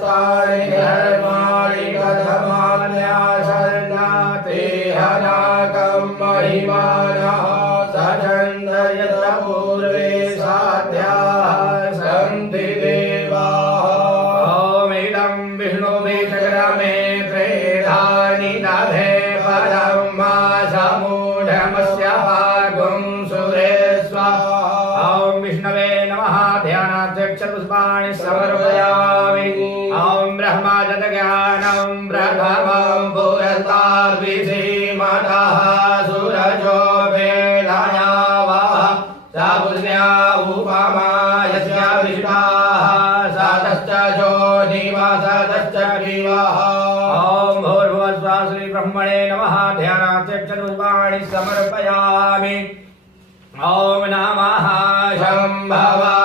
तानि धर्माणि कथमान्यासन्नाते हनाकं महिमानः सचन्दयत पूर्वे साध्याः सन्ति देवाः। ओमिदं विष्णुभिचक्रमे त्रेधानि दधे पदं मासमूढमस्य भागं सुरेश्व। ॐ विष्णवे नमः। ध्यानाध्यक्षपुष्पाणि समर्पयामि। ॐ ब्रह्मजतज्ञानं प्रथमं पुरस्ताद्विधीमतः सूरजो वेदयावः स पुण्या उपमा यस्य विष्टाः सतश्च ज्योतिमसतश्च दिवः। ॐ भूर्भुवस्सुवः श्रीब्रह्मणे नमः। ध्यानाध्यक्षपुष्पाणि समर्पयामि। ॐ नमः शम्भवाय